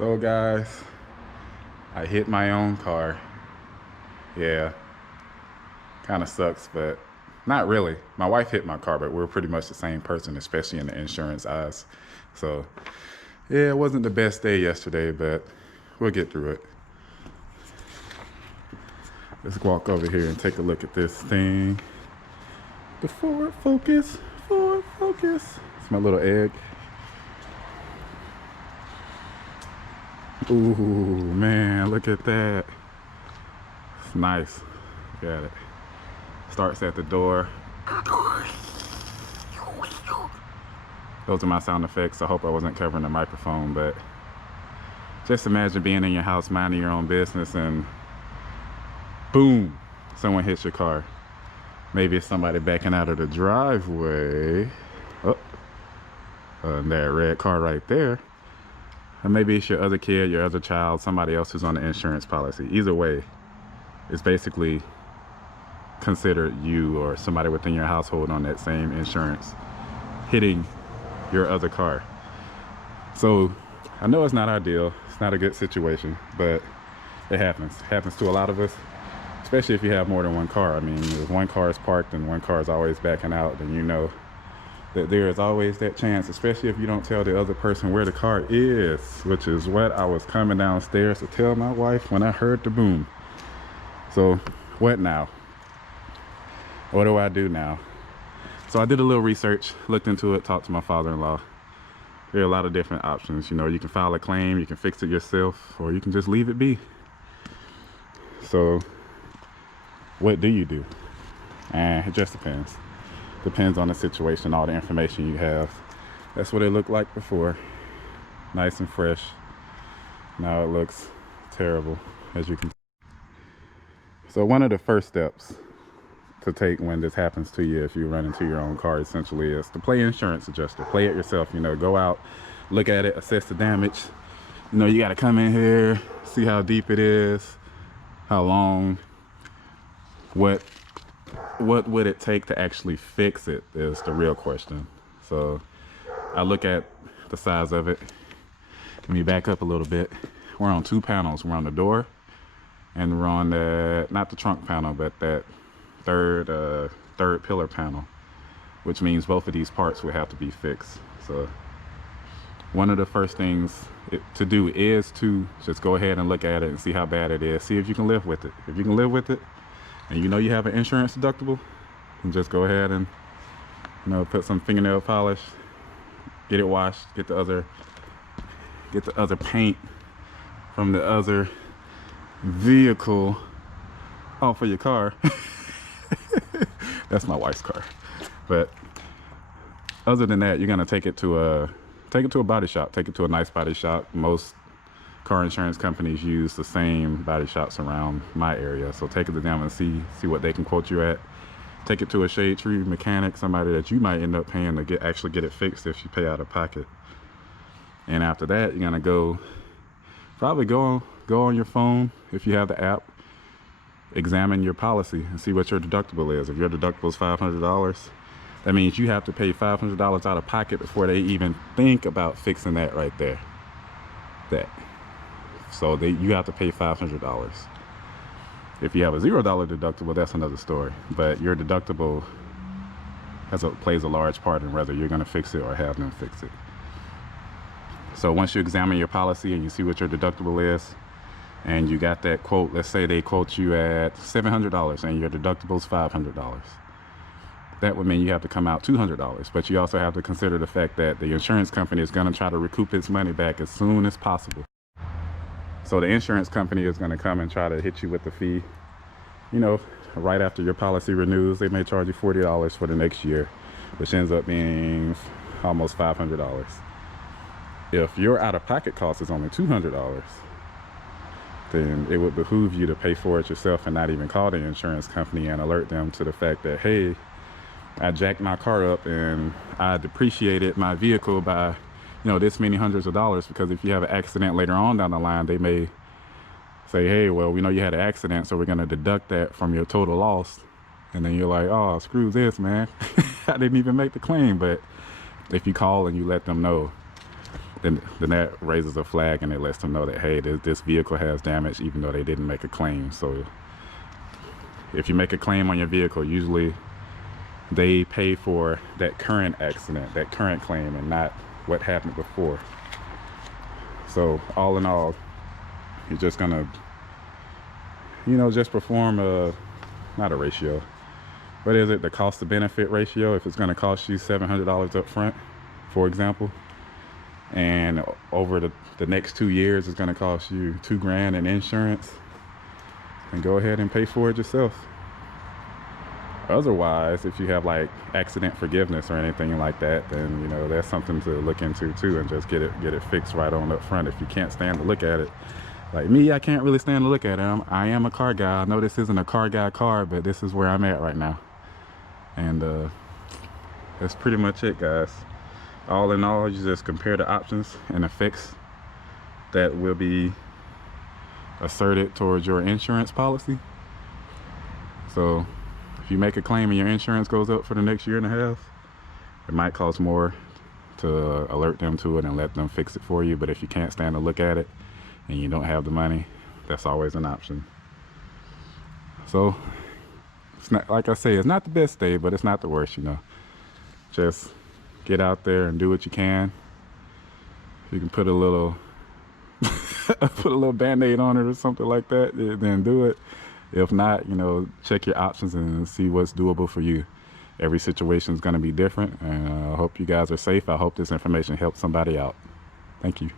So guys, I hit my own car. Yeah, kind of sucks, but not really. My wife hit my car, but we're pretty much the same person, especially in the insurance eyes. So yeah, it wasn't the best day yesterday, but we'll get through it. Let's walk over here and take a look at this thing. The Ford Focus, Ford Focus. It's my little egg. Ooh, man, look at that. It's nice. Look at it. Starts at the door. Those are my sound effects. I hope I wasn't covering the microphone, but just imagine being in your house, minding your own business, and boom, someone hits your car. Maybe it's somebody backing out of the driveway. Oh, that red car right there. Or maybe it's your other kid, your other child, somebody else who's on the insurance policy. Either way, it's basically considered you or somebody within your household on that same insurance hitting your other car. So I know it's not ideal. It's not a good situation, but it happens. It happens to a lot of us, especially if you have more than one car. I mean, if one car is parked and one car is always backing out, then you know that there is always that chance, especially if you don't tell the other person where the car is, which is what I was coming downstairs to tell my wife when I heard the boom. So what now? What do I do now? So I did a little research, looked into it, talked to my father-in-law. There are a lot of different options. You know, you can file a claim, you can fix it yourself, or you can just leave it be. So what do you do? And it just depends. Depends on the situation, all the information you have. That's what it looked like before. Nice and fresh. Now it looks terrible, as you can see. So one of the first steps to take when this happens to you, if you run into your own car, essentially is to play insurance adjuster. Play it yourself, you know, go out, look at it, assess the damage. You know, you got to come in here, see how deep it is, how long, what would it take to actually fix it is the real question. So I look at the size of it. Let me back up a little bit. We're on two panels. We're on the door and we're on the, not the trunk panel, but that third pillar panel, which means both of these parts would have to be fixed. So one of the first things to do is to just go ahead and look at it and see how bad it is. See if you can live with it. If you can live with it, and you know you have an insurance deductible, and just go ahead and, you know, put some fingernail polish, get it washed, get the other paint from the other vehicle off of your car. That's my wife's car. But other than that, you're gonna take it to a body shop, take it to a nice body shop. Most car insurance companies use the same body shops around my area, so take it to them and see what they can quote you at. Take it to a shade tree mechanic, somebody that you might end up paying to actually get it fixed if you pay out of pocket. And after that, you're gonna probably go on your phone if you have the app, examine your policy and see what your deductible is. If your deductible is $500, that means you have to pay $500 out of pocket before they even think about fixing that right there. So you have to pay $500. If you have a $0 deductible, that's another story. But your deductible plays a large part in whether you're going to fix it or have them fix it. So once you examine your policy and you see what your deductible is, and you got that quote, let's say they quote you at $700 and your deductible is $500. That would mean you have to come out $200. But you also have to consider the fact that the insurance company is going to try to recoup its money back as soon as possible. So the insurance company is going to come and try to hit you with the fee. You know, right after your policy renews, they may charge you $40 for the next year, which ends up being almost $500. If your out-of-pocket cost is only $200, then it would behoove you to pay for it yourself and not even call the insurance company and alert them to the fact that, hey, I jacked my car up and I depreciated my vehicle by, you know, this many hundreds of dollars. Because if you have an accident later on down the line, they may say, hey, well, we know you had an accident, so we're going to deduct that from your total loss. And then you're like, oh, screw this, man. I didn't even make the claim. But if you call and you let them know, then that raises a flag and it lets them know that, hey, this vehicle has damage, even though they didn't make a claim. So if you make a claim on your vehicle, usually they pay for that current accident, that current claim, and not what happened before. So all in all, you're just gonna, you know, just perform not a ratio. What is it? The cost to benefit ratio. If it's gonna cost you $700 up front, for example, and over the next 2 years it's gonna cost you $2,000 in insurance, and go ahead and pay for it yourself. Otherwise, if you have like accident forgiveness or anything like that, then, you know, that's something to look into too, and just get it fixed right on up front. If you can't stand to look at it, like me, I can't really stand to look at it. I am a car guy. I know this isn't a car guy car, but this is where I'm at right now. And that's pretty much it, guys. All in all, you just compare the options and effects that will be asserted towards your insurance policy. So if you make a claim and your insurance goes up for the next 1.5 years, it might cost more to alert them to it and let them fix it for you. But if you can't stand to look at it and you don't have the money, that's always an option. So it's not, like I say, it's not the best day, but it's not the worst, you know. Just get out there and do what you can. If you can put a little put a little band-aid on it or something like that, then do it. If not, you know, check your options and see what's doable for you. Every situation is going to be different, and I hope you guys are safe. I hope this information helps somebody out. Thank you.